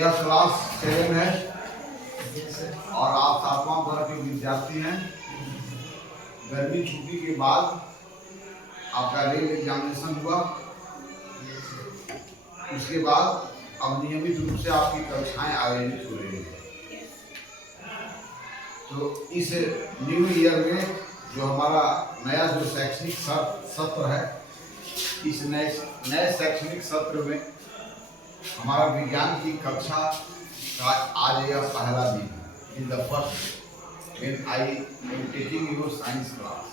यह क्लास 7 है और आप 7वां वर्ग के विद्यार्थी हैं। गर्मी छुट्टी के बाद आपका रेल एग्जामिनेशन हुआ। उसके बाद अब नियमित रूप से आपकी कक्षाएं आयोजित हो रही हैं। तो इस न्यू ईयर में जो हमारा नया जो शैक्षणिक सत्र है, इस नए शैक्षणिक सत्र में हमारा विज्ञान की कक्षा का आज यह पहला दिन है। In the first when I am taking your science class.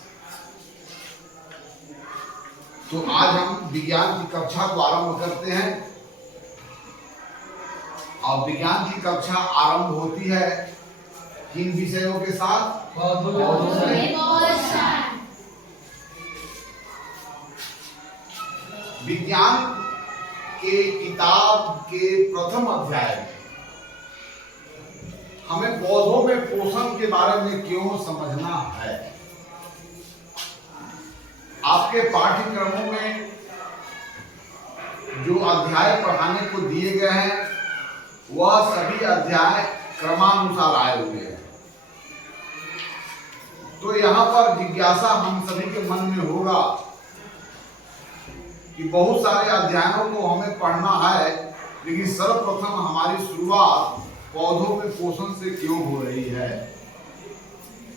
तो आज हम विज्ञान की कक्षा को आरंभ करते हैं और विज्ञान की कक्षा आरंभ होती है किन विषयों के साथ? विज्ञान के किताब के प्रथम अध्याय में हमें पौधों में पोषण के बारे में क्यों समझना है। आपके पाठ्यक्रमों में जो अध्याय पढ़ाने को दिए गए हैं वह सभी अध्याय क्रमानुसार आए हुए हैं। तो यहाँ पर जिज्ञासा हम सभी के मन में होगा कि बहुत सारे अध्यायों को हमें पढ़ना है, लेकिन सर्वप्रथम हमारी शुरुआत पौधों में पोषण से क्यों हो रही है।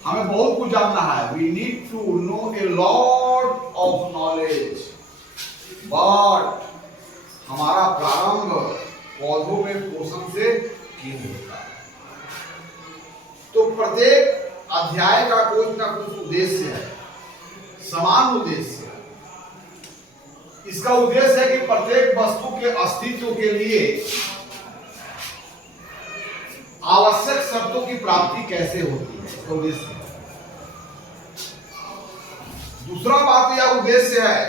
हमें बहुत कुछ जानना है। We need to know a lot of knowledge, but हमारा प्रारंभ पौधों में पोषण से क्यों होता है। तो प्रत्येक अध्याय का कुछ ना कुछ उद्देश्य है, समान उद्देश्य। इसका उद्देश्य है कि प्रत्येक वस्तु के अस्तित्व के लिए आवश्यक शर्तों की प्राप्ति कैसे होती है, इसका उद्देश्य। दूसरा बात यह उद्देश्य है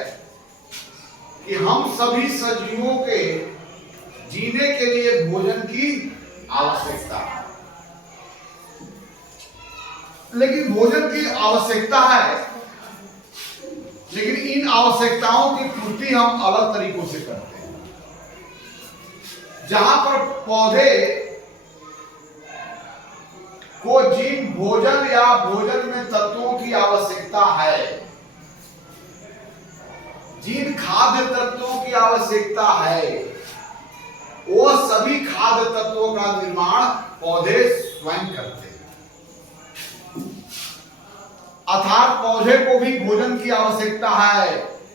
कि हम सभी सजीवों के जीने के लिए भोजन की आवश्यकता है। लेकिन भोजन की आवश्यकता है, लेकिन इन आवश्यकताओं की पूर्ति हम अलग तरीकों से करते हैं। जहां पर पौधे को जिन भोजन या भोजन में तत्वों की आवश्यकता है, जिन खाद्य तत्वों की आवश्यकता है, वो सभी खाद्य तत्वों का निर्माण पौधे स्वयं करते हैं। अर्थात पौधे को भी भोजन की आवश्यकता है,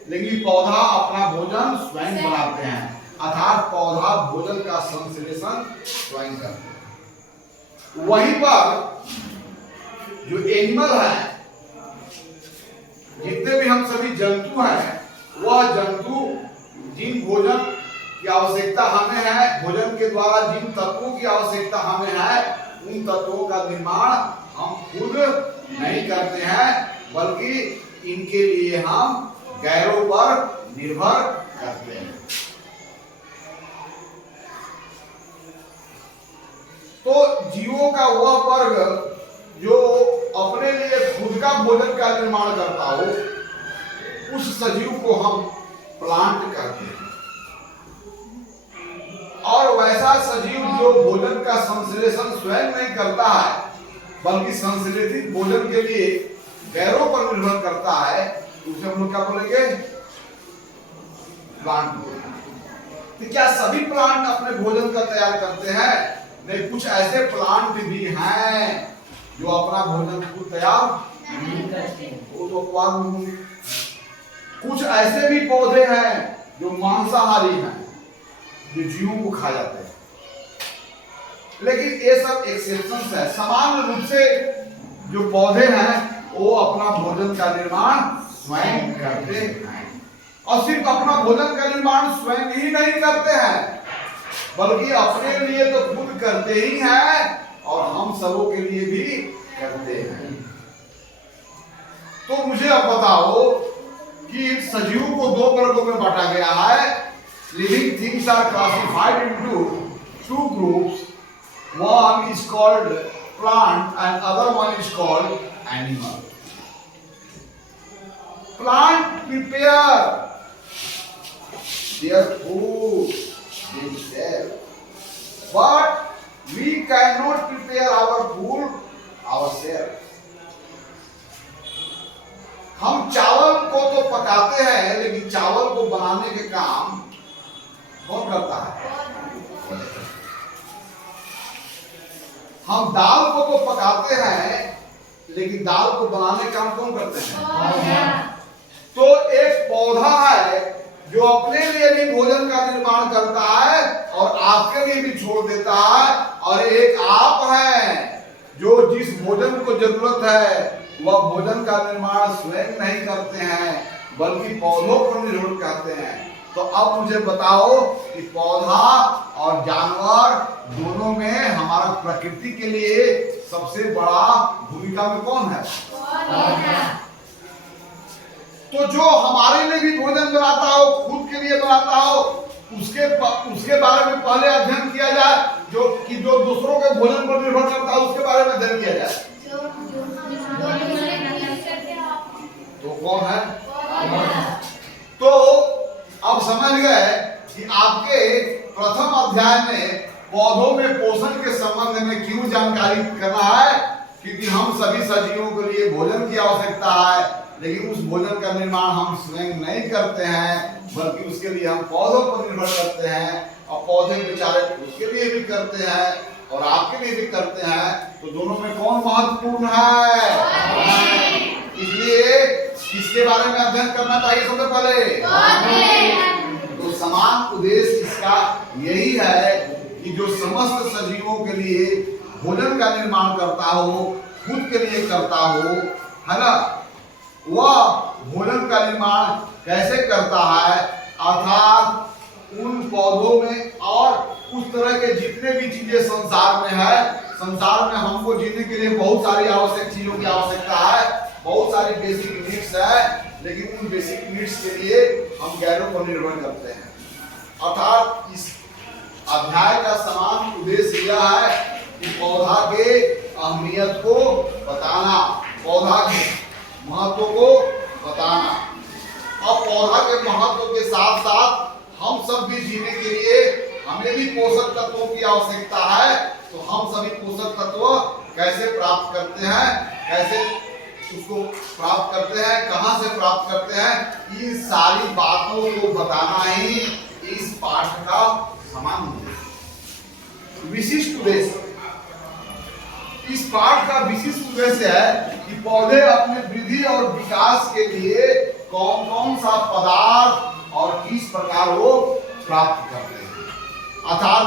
लेकिन पौधा अपना भोजन स्वयं बनाते हैं। अर्थात पौधा भोजन का संश्लेषण स्वयं करते हैं। वहीं पर जो एनिमल है, जितने भी हम सभी जंतु हैं, वह जंतु जिन भोजन की आवश्यकता हमें है, भोजन के द्वारा जिन तत्वों की आवश्यकता हमें है, उन तत्वों का निर्माण हम खुद नहीं करते हैं, बल्कि इनके लिए हम गैरों पर निर्भर करते हैं। तो जीवों का वह वर्ग जो अपने लिए खुद का भोजन का निर्माण करता हो, उस सजीव को हम प्लांट कहते हैं। और वैसा सजीव जो भोजन का संश्लेषण स्वयं नहीं करता है, बल्कि संश्लेषित भोजन के लिए गैरों पर निर्भर करता है, उसे हम लोग क्या बोलेंगे? प्लांट बोलेंगे। तो क्या सभी प्लांट अपने भोजन का तैयार करते हैं? नहीं, कुछ ऐसे प्लांट भी हैं जो अपना भोजन खुद तैयार नहीं करते। वो तो अपवाद नहीं। कुछ ऐसे भी पौधे हैं जो मांसाहारी हैं, जो जीवों को खा जाते हैं। लेकिन ये सब एक्सेप्शंस है। सामान्य रूप से जो पौधे हैं वो अपना भोजन का निर्माण स्वयं करते हैं। और सिर्फ अपना भोजन का निर्माण स्वयं ही नहीं करते हैं, बल्कि अपने लिए तो खुद करते ही हैं और हम सबों के लिए भी करते हैं। तो मुझे अब बताओ कि सजीवों को दो वर्गों में बांटा गया है। Living things are classified into two groups. One is called plant and other one is called animal. Plant prepare their food themselves, but we cannot prepare our food ourselves. हम चावल को तो पकाते हैं, लेकिन चावल को बनाने के काम कौन करता है? हम दाल को तो पकाते हैं, लेकिन दाल को बनाने का काम कौन करते हैं? तो एक पौधा है जो अपने लिए भी भोजन का निर्माण करता है और आपके लिए भी छोड़ देता है, और एक आप हैं जो जिस भोजन को जरूरत है वह भोजन का निर्माण स्वयं नहीं करते हैं, बल्कि पौधों पर निर्भर करते हैं। तो अब मुझे बताओ कि पौधा और जानवर दोनों में हमारा प्रकृति के लिए सबसे बड़ा भूमिका में कौन है? तो जो हमारे लिए भी भोजन बनाता हो, खुद के लिए बनाता हो, उसके बारे में पहले अध्ययन किया जाए। जो दूसरों के भोजन पर निर्भर करता है उसके बारे में अध्ययन किया जाए। तो कौन है? तो अब समझ गए कि आपके प्रथम अध्याय में पौधों में पोषण के संबंध में क्यों जानकारी करना है, क्योंकि हम सभी सजीवों के लिए भोजन की आवश्यकता है, लेकिन उस भोजन का निर्माण हम स्वयं नहीं करते हैं, बल्कि उसके लिए हम पौधों पर निर्भर करते हैं, और पौधे बेचारे उसके लिए भी करते हैं और आपके लिए भी करते हैं। तो दोनों में कौन महत्वपूर्ण है? इसलिए किसके बारे में अध्ययन करना चाहिए सबसे पहले? तो समान उद्देश्य इसका यही है कि जो समस्त सजीवों के लिए भोजन का निर्माण करता हो, खुद के लिए करता हो, है ना, वह भोजन का निर्माण कैसे करता है, अर्थात उन पौधों में और उस तरह के जितने भी चीजें संसार में है, संसार में हमको जीने के लिए बहुत सारी आवश्यक चीजों की आवश्यकता है, बहुत सारी बेसिक नीड्स है, लेकिन उन बेसिक नीड्स के लिए हम गैरों पर निर्भर करते हैं। अर्थात इस अध्याय का समान उद्देश्य यह है कि पौधा के अहमियत को बताना, पौधा के महत्व को बताना, और पौधा के महत्व के साथ साथ हम सब भी जीने के लिए हमें भी पोषक तत्वों की आवश्यकता है। तो हम सभी पोषक तत्व कैसे प्राप्त करते हैं, कैसे उसको प्राप्त करते हैं, कहां से प्राप्त करते हैं, इन सारी बातों को बताना ही इस पाठ का समान उद्देश्य, विशिष्ट उद्देश्य। इस पाठ का विशिष्ट उद्देश्य है कि पौधे अपने वृद्धि और विकास के लिए कौन कौन सा पदार्थ और किस प्रकार वो प्राप्त करते हैं। अर्थात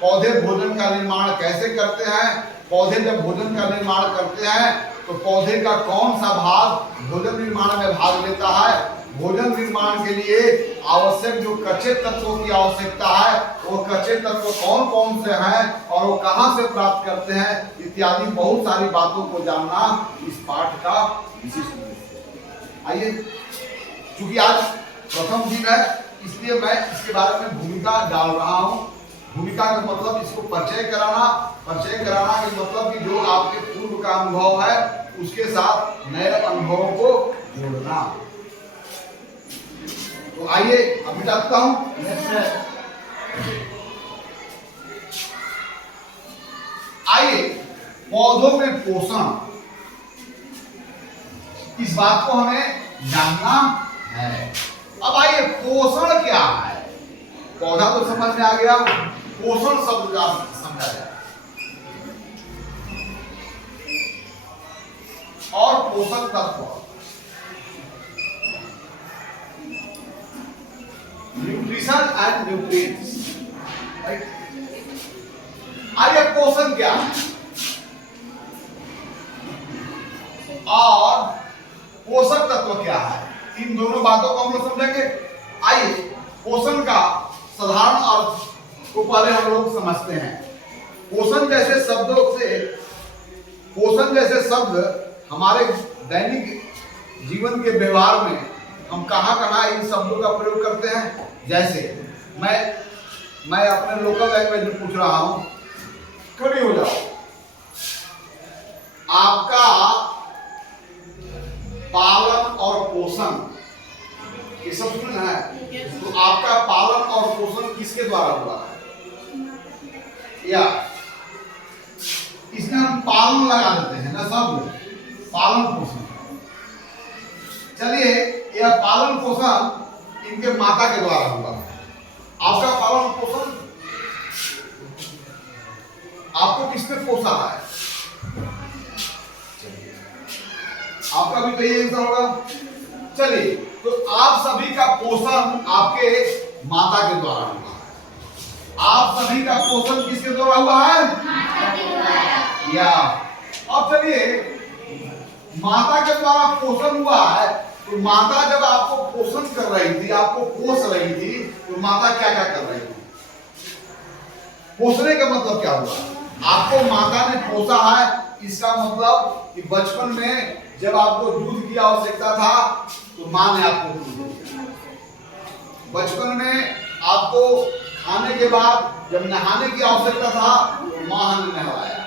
पौधे भोजन का निर्माण कैसे करते हैं, पौधे जब भोजन का निर्माण करते हैं तो पौधे का कौन सा भाग भोजन निर्माण में भाग लेता है, भोजन निर्माण के लिए आवश्यक जो कच्चे तत्वों की आवश्यकता है वो कच्चे तत्व कौन कौन से हैं और वो कहां से प्राप्त करते हैं, इत्यादि बहुत सारी बातों को जानना इस पाठ का विशिष्ट उद्देश्य है। आइए, चूंकि आज प्रथम दिन है इसलिए मैं इसके बारे में भूमिका डाल रहा हूं। भूमिका का मतलब इसको परिचय कराना, परिचय कराना के मतलब कि जो आपके पूर्व का अनुभव है उसके साथ नए अनुभवों को जोड़ना। तो आइए अब मिटाता हूं। आइए, पौधों में पोषण, इस बात को हमें जानना है। अब आइए, पोषण क्या है? पौधा तो समझ में आ गया, पोषण शब्द का समझा जाए। और पोषक तत्व, न्यूट्रिशन एंड न्यूट्रिएंट्स, राइट। आइए, पोषण क्या है और पोषक तत्व क्या है, इन दोनों बातों को हम लोग समझेंगे। आइए, पोषण का साधारण अर्थ को पहले हम लोग समझते हैं। पोषण जैसे शब्दों से, पोषण जैसे शब्द हमारे दैनिक जीवन के व्यवहार में हम कहां इन शब्दों का प्रयोग करते हैं। जैसे मैं अपने लोकल लैंग्वेज में पूछ रहा हूं, खड़ी हो जाओ, आपका पालन और पोषण, ये सब सुना है? तो आपका पालन और पोषण किसके द्वारा हुआ है? पालन लगा देते हैं ना, सब पालन पोषण। चलिए, यह पालन पोषण इनके माता के द्वारा हुआ। आपका पालन पोषण आपको किसने पोसा है? आपका भी तो यही आंसर होगा। चलिए, तो आप सभी का पोषण आपके माता के द्वारा हुआ है। आप सभी का पोषण किसके द्वारा हुआ है? माता के द्वारा। या अब चलिए, माता के द्वारा पोषण हुआ है, तो माता जब आपको पोषण कर रही थी, आपको पोष रही थी, तो माता क्या क्या कर रही थी? पोषने का मतलब क्या हुआ? आपको माता ने पोसा है, इसका मतलब कि बचपन में जब आपको दूध की आवश्यकता था तो मां ने आपको दूध दिया। बचपन में आपको खाने के बाद जब नहाने की आवश्यकता था तो मां ने नहलाया।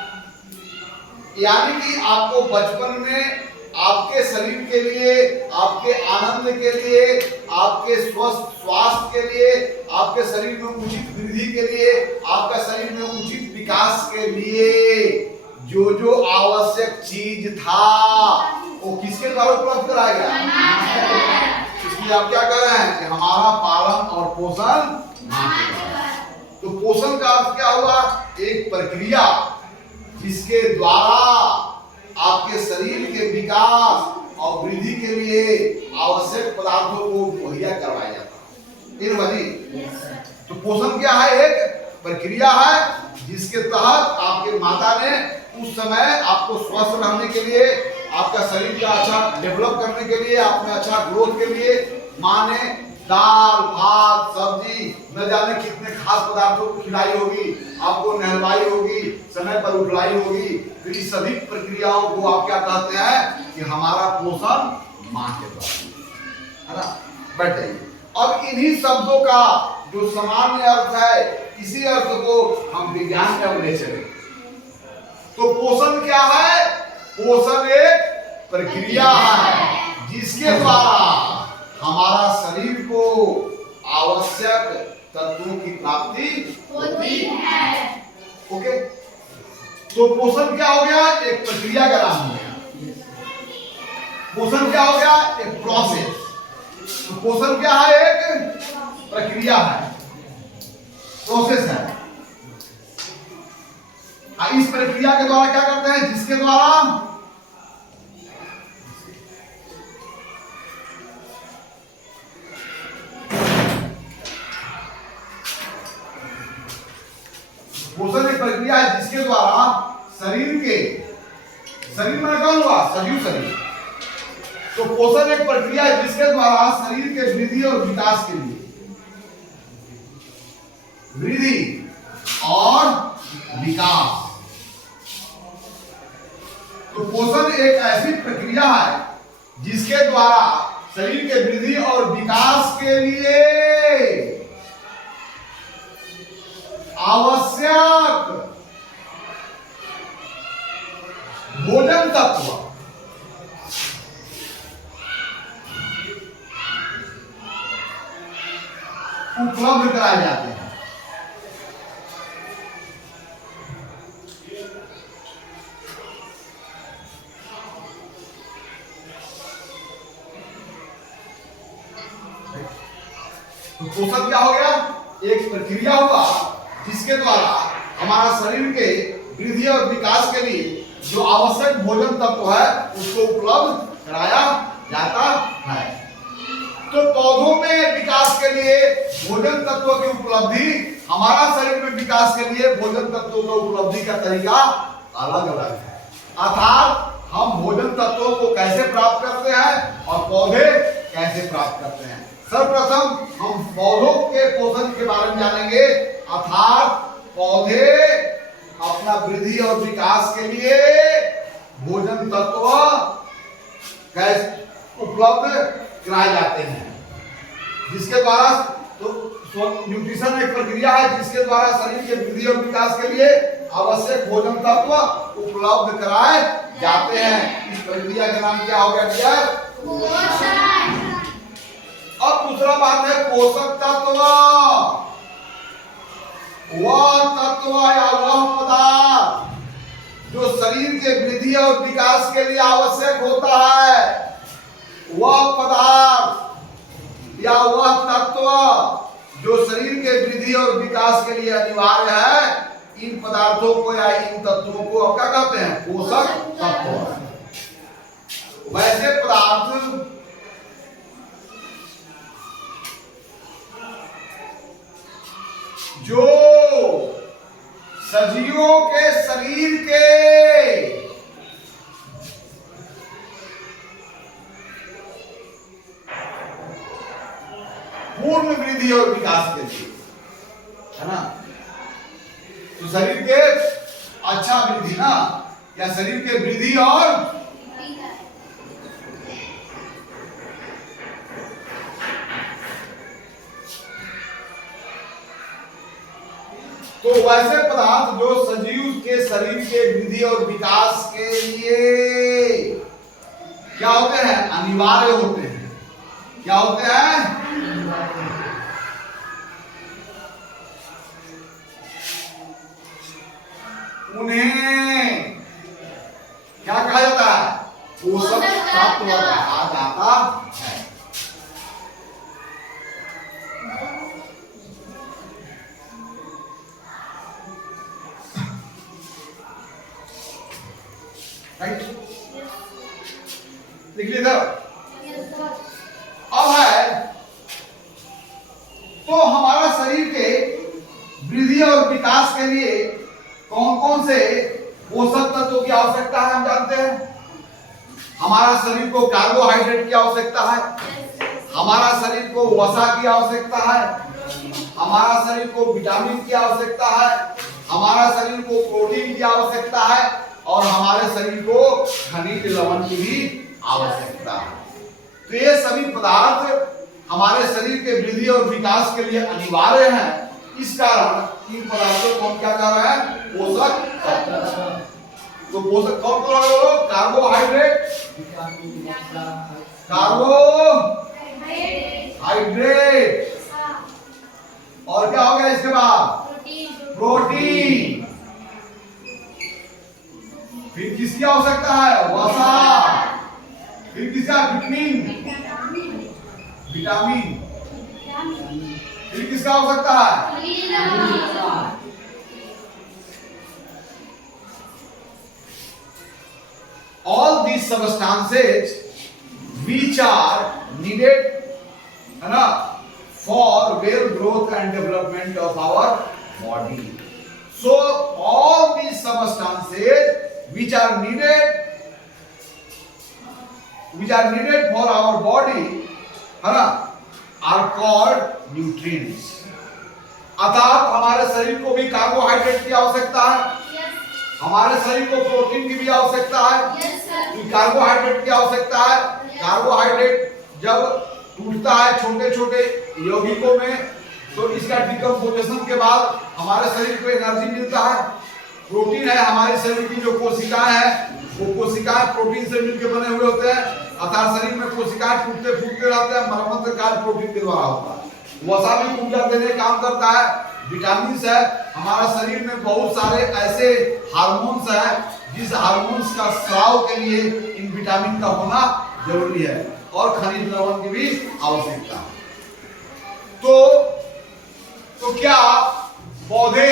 यानी कि आपको बचपन में आपके शरीर के लिए, आपके आनंद के लिए, आपके स्वस्थ स्वास्थ्य के लिए, आपके शरीर में उचित वृद्धि के लिए, आपका शरीर में उचित विकास के लिए जो जो आवश्यक चीज था वो किसके द्वारा उपलब्ध कराया गया? इसलिए आप क्या कर रहे हैं कि हमारा पालन और पोषण मां के द्वारा। तो पोषण का अर्थ क्या हुआ? एक प्रक्रिया जिसके द्वारा आपके शरीर के विकास और वृद्धि के लिए आवश्यक पदार्थों को मुहैया करवाया जाता है। तो पोषण क्या है? एक प्रक्रिया है जिसके तहत आपके माता ने उस समय आपको स्वस्थ रहने के लिए, आपका शरीर का अच्छा डेवलप करने के लिए, आप में अच्छा ग्रोथ के लिए माँ ने दाल, भात, सब्जी, न जाने कितने खास पदार्थों को खिलाई होगी, आपको नहलवाई होगी, समय पर उठलाई होगी। तो इस सभी प्रक्रियाओं को आप क्या कहते हैं कि हमारा पोषण माँ के द्वारा, है ना? बैठ जाइए। अब इन्हीं शब्दों का जो सामान्य अर्थ है, इसी अर्थ को हम विज्ञान में ले चले। तो पोषण क्या है? पोषण एक प्रक्रिया है जिसके द्वारा हमारा शरीर को आवश्यक तत्वों की प्राप्ति होती है। ओके, तो पोषण क्या हो गया? एक प्रक्रिया का नाम हो गया। पोषण क्या हो गया? एक प्रोसेस। तो पोषण क्या है? एक प्रक्रिया है, प्रोसेस है। इस प्रक्रिया के द्वारा क्या करते हैं? जिसके द्वारा पोषण एक प्रक्रिया है जिसके द्वारा शरीर में कौन हुआ? सजीव शरीर। तो पोषण एक प्रक्रिया है जिसके द्वारा शरीर के वृद्धि और विकास के लिए, वृद्धि और विकास। तो पोषण एक ऐसी प्रक्रिया है जिसके द्वारा शरीर के वृद्धि और विकास के लिए आवश्यक भोजन तत्व उपलब्ध कराए जाते हैं। तो पोषण क्या हो गया? एक प्रक्रिया हुआ जिसके द्वारा हमारा शरीर के वृद्धि और विकास के लिए जो आवश्यक भोजन तत्व है उसको उपलब्ध कराया जाता है। तो पौधों में विकास के लिए भोजन तत्व की उपलब्धि, हमारा शरीर में विकास के लिए भोजन तत्वों की उपलब्धि का तरीका अलग अलग है। अर्थात हम भोजन तत्वों को कैसे प्राप्त करते हैं और पौधे कैसे प्राप्त करते हैं। सर्वप्रथम हम पौधों के पोषण के बारे में जानेंगे, अर्थात पौधे अपना वृद्धि और विकास के लिए भोजन तत्व कैसे उपलब्ध कराए जाते हैं, जिसके द्वारा तो न्यूट्रिशन एक प्रक्रिया है जिसके द्वारा शरीर के वृद्धि और विकास के लिए आवश्यक भोजन तत्व उपलब्ध कराए जाते हैं। इस प्रक्रिया का नाम क्या हो गया? पोषण। अब दूसरा बात है पोषक तत्व। वह तत्व या वह पदार्थ जो शरीर वृद्धि और विकास के लिए आवश्यक होता है वह पदार्थ या वह तत्व जो शरीर के वृद्धि और विकास के लिए अनिवार्य है, इन पदार्थों को या इन तत्वों को अब क्या कहते हैं? पोषक तत्व। वैसे पदार्थ जो सजीवों के शरीर के पूर्ण वृद्धि और विकास के लिए, है ना, तो शरीर के अच्छा वृद्धि ना, या शरीर के वृद्धि और तो वैसे पदार्थ जो सजीव के शरीर के वृद्धि और विकास के लिए क्या होते हैं? अनिवार्य होते हैं। क्या होते हैं? उन्हें क्या कहा जाता है? पोषक तत्व कहा जाता है। राइट, लिख लिया था। अब है तो हमारा शरीर के वृद्धि और विकास के लिए कौन कौन से पोषक तत्वों की आवश्यकता है हम जानते हैं। हमारा शरीर को कार्बोहाइड्रेट की आवश्यकता है, हमारा शरीर को वसा की आवश्यकता है, हमारा शरीर को विटामिन की आवश्यकता है, हमारा शरीर को प्रोटीन की आवश्यकता है और हमारे शरीर को खनिज लवण की भी आवश्यकता है। तो ये सभी पदार्थ हमारे शरीर के वृद्धि और विकास के लिए अनिवार्य हैं। इस कारण इन पदार्थों को हम क्या कह रहे हैं? पोषक तत्व। तो पोषक कौन कौन है? कार्बोहाइड्रेट, और क्या हो गया इसके बाद? प्रोटीन। फिर किसकी आवश्यकता है? वसा। फिर किसका? विटामिन। फिर किसका आवश्यकता है? All these substances which are needed, है ना, for well growth and development of our body. So all these substances which are needed for our body, है ना, are called nutrients. अर्थात हमारे शरीर को भी कार्बोहाइड्रेट की आवश्यकता है, हमारे शरीर को प्रोटीन की भी आवश्यकता है, कार्बोहाइड्रेट की आवश्यकता है। कार्बोहाइड्रेट जब टूटता है छोटे छोटे यौगिकों में तो इसका डिकम्पोजिशन के बाद हमारे शरीर को एनर्जी मिलता है। प्रोटीन है, हमारे शरीर की जो कोशिकाएं हैं वो कोशिकाएं प्रोटीन से मिलकर बने हुए होते हैं। अर्थात शरीर में कोशिकाएं टूटते फूटते रहते हैं, मरम्मत का कार्य प्रोटीन के द्वारा होता है। वसा भी ऊर्जा देने का काम करता है। विटामिन है, हमारा शरीर में बहुत सारे ऐसे हार्मोन्स हैं जिस हार्मोन्स का स्राव के लिए इन विटामिन का होना जरूरी है, और खनिज लवण की भी आवश्यकता है। तो क्या पौधे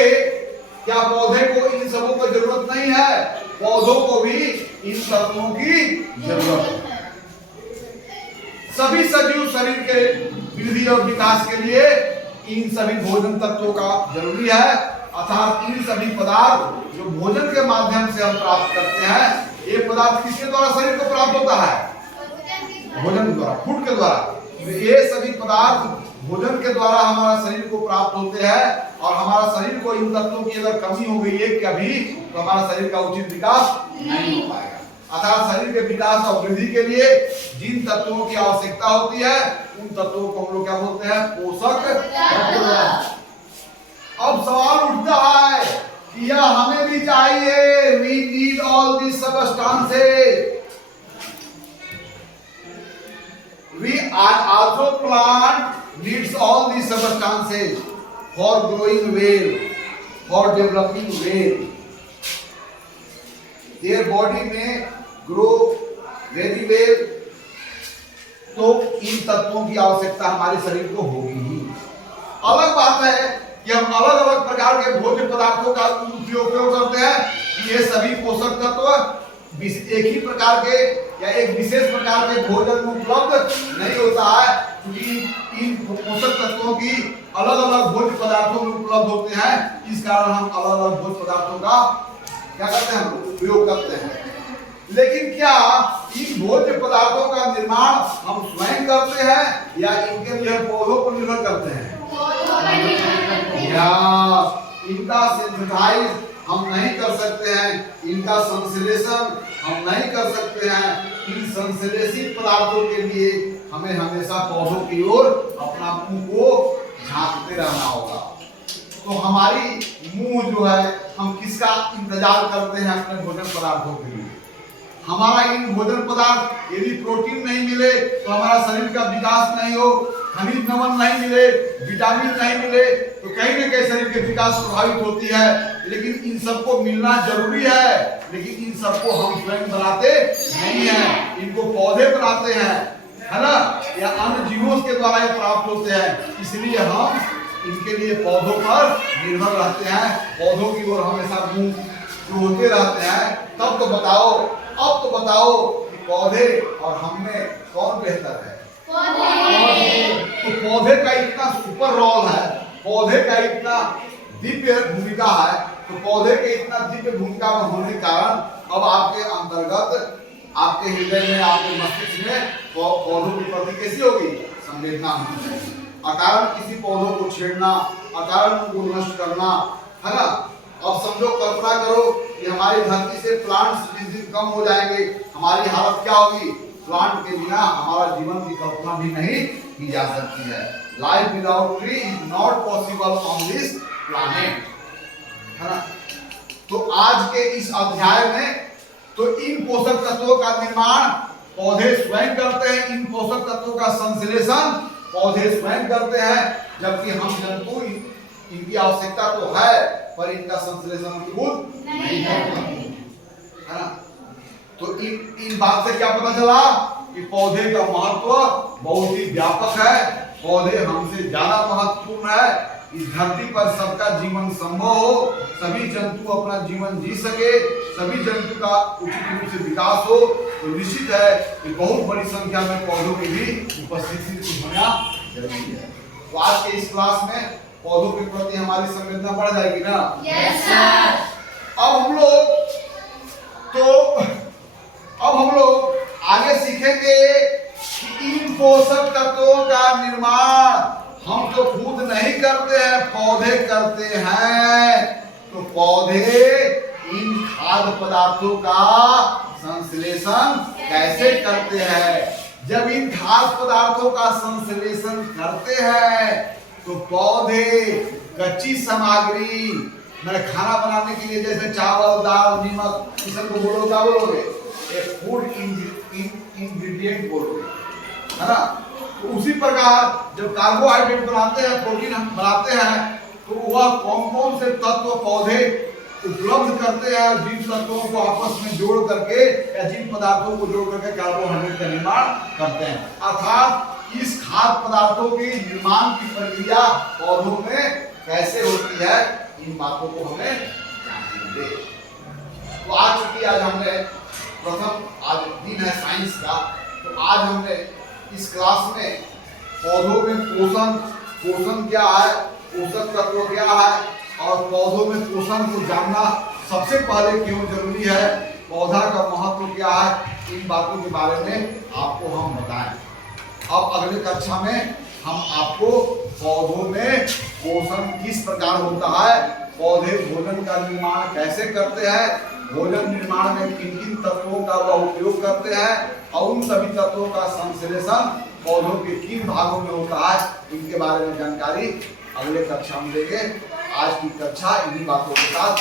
को इन सबों की जरूरत नहीं है? पौधों को भी इन तत्वों की जरूरत है। सभी सजीव शरीर के वृद्धि और विकास के लिए इन सभी भोजन तत्वों का जरूरी है। अर्थात इन सभी पदार्थ जो भोजन के माध्यम से हम प्राप्त करते हैं, ये पदार्थ किसके द्वारा शरीर को प्राप्त होता है? भोजन के द्वारा, फूड के द्वारा। ये सभी पदार्थ भोजन के द्वारा हमारा शरीर को प्राप्त होते हैं, और हमारा शरीर को इन तत्वों की अगर कमी हो गई है कभी तो हमारा शरीर का उचित विकास नहीं हो पाएगा। अर्थात शरीर के विकास और वृद्धि के लिए जिन तत्वों की आवश्यकता होती है उन तत्वों को हम लोग क्या बोलते हैं? पोषक तत्व। अब सवाल उठता है कि यह हमें भी चाहिए। We need all these substances. We also plant needs all these substances for growing well, for developing well. Their body में ग्रो वेरी वेल, तो इन तत्वों की आवश्यकता हमारे शरीर को होगी ही। अलग बात है कि हम अलग अलग प्रकार के भोज्य पदार्थों का उपयोग करते हैं। ये सभी पोषक तत्व एक ही प्रकार के या एक विशेष प्रकार के भोजन में उपलब्ध नहीं होता है, क्योंकि इन पोषक तत्वों की अलग अलग भोज्य पदार्थों में उपलब्ध होते हैं। इस कारण हम अलग अलग भोज्य पदार्थों का क्या करते हैं, उपयोग करते हैं। लेकिन क्या इन भोज्य पदार्थों का निर्माण हम स्वयं करते हैं या इनके लिए पौधों पर निर्भर करते हैं? या इनका सिंथेसाइज हम नहीं कर सकते हैं, इनका संश्लेषण हम नहीं कर सकते हैं। इन संश्लेषित पदार्थों के लिए हमें हमेशा पौधों की ओर अपना मुंह को झांकते रहना होगा। तो हमारी मुंह जो है, हम किसका इंतजार करते हैं अपने भोजन पदार्थों के लिए? हमारा इन भोजन पदार्थ यदि प्रोटीन नहीं मिले तो हमारा शरीर का विकास नहीं हो, खनिज लवण नहीं मिले, विटामिन नहीं मिले, तो कहीं न कहीं शरीर के विकास प्रभावित होती है। लेकिन इन सबको मिलना जरूरी है, लेकिन इन सबको हम स्वयं बनाते नहीं हैं, इनको पौधे बनाते हैं, है ना, या अन्य जीवों के द्वारा ये प्राप्त होते हैं। इसलिए हम इनके लिए पौधों पर निर्भर रहते हैं, पौधों की ओर हमेशा मुंह जो होते रहते हैं। तब तो बताओ, अब तो बताओ कि पौधे और हम में कौन बेहतर है? तो पौधे का इतना सुपर रोल है, पौधे का इतना दिव्य भूमिका है, तो पौधे के इतना दिव्य भूमिका में होने के कारण अब आपके अंतर्गत, आपके हृदय में, आपके मस्तिष्क में पौधों के प्रति कैसी होगी संवेदना होनी चाहिए। अकारण किसी पौधों को छेड़ना, अकारण उनको नष्ट करना, है ना। अब समझो, कल्पना करो कि हमारी धरती से प्लांट्स जिस दिन कम हो जाएंगे, हमारी हालत क्या होगी? प्लांट के बिना हमारा जीवन की कल्पना भी नहीं की जा सकती है। Life without tree is not possible on this planet, है ना। तो आज के इस अध्याय में तो इन पोषक तत्वों का निर्माण पौधे स्वयं करते हैं, इन पोषक तत्वों का संश्लेषण पौधे स्वयं करते हैं, जबकि हम जंतु इनकी आवश्यकता तो है पर इनका संश्लेषण खुद नहीं करते, है ना। तो इन बात से क्या पता चला कि पौधे का महत्व बहुत ही व्यापक है, पौधे हमसे ज्यादा महत्वपूर्ण है। इस धरती पर सबका जीवन संभव हो, सभी जंतु अपना जीवन जी सके, सभी जंतु का उचित रूप से विकास हो, तो निश्चित है कि बहुत बड़ी संख्या में पौधों की भी उपस्थिति होना जरूरी है। तो आज के इस क्लास में पौधों के प्रति हमारी संवेदना बढ़ जाएगी ना? Yes sir. अब हम लोग आगे सीखेंगे कि इन पोषक तत्वों का निर्माण हम तो खुद नहीं करते हैं, पौधे करते हैं। तो पौधे इन खाद्य पदार्थों का संश्लेषण कैसे करते हैं? जब इन खाद्य पदार्थों का संश्लेषण करते हैं तो पौधे कच्ची सामग्री, मैंने खाना बनाने के लिए जैसे चावल, दाल, नमक, इस सबको बोलो, क्या बोलोगे? एक फूड इंग्रेडिएंट बोलोगे, है ना। तो उसी प्रकार जब कार्बोहाइड्रेट बनाते हैं, प्रोटीन हम बनाते हैं, तो वह कौन कौन से तत्व पौधे उपलब्ध करते हैं, जिन तत्वों को आपस में जोड़ करके या जिन पदार्थों को जोड़ करके कार्बोहाइड्रेट का निर्माण करते हैं। अर्थात इस खाद्य पदार्थों की निर्माण की प्रक्रिया पौधों में कैसे होती है, इन बातों को हमें जानेंगे। तो आज चूंकि आज हमने आज दिन है साइंस का, तो आज हमने इस क्लास में पौधों में पोषण क्या है, पोषक तत्व क्या है, और पौधों में पोषण को जानना सबसे पहले क्यों जरूरी है, पौधा का महत्व क्या है, इन बातों के बारे में आपको हम बताएं। अब अगले कक्षा में हम आपको पौधों में पोषण किस प्रकार होता है, पौधे भोजन का निर्माण कैसे करते हैं, भोजन निर्माण में किन किन तत्वों का वह उपयोग करते हैं, और उन सभी तत्वों का संश्लेषण पौधों के किन भागों में होता है, इनके बारे में जानकारी अगले कक्षा में देंगे। आज की कक्षा इन्हीं बातों के साथ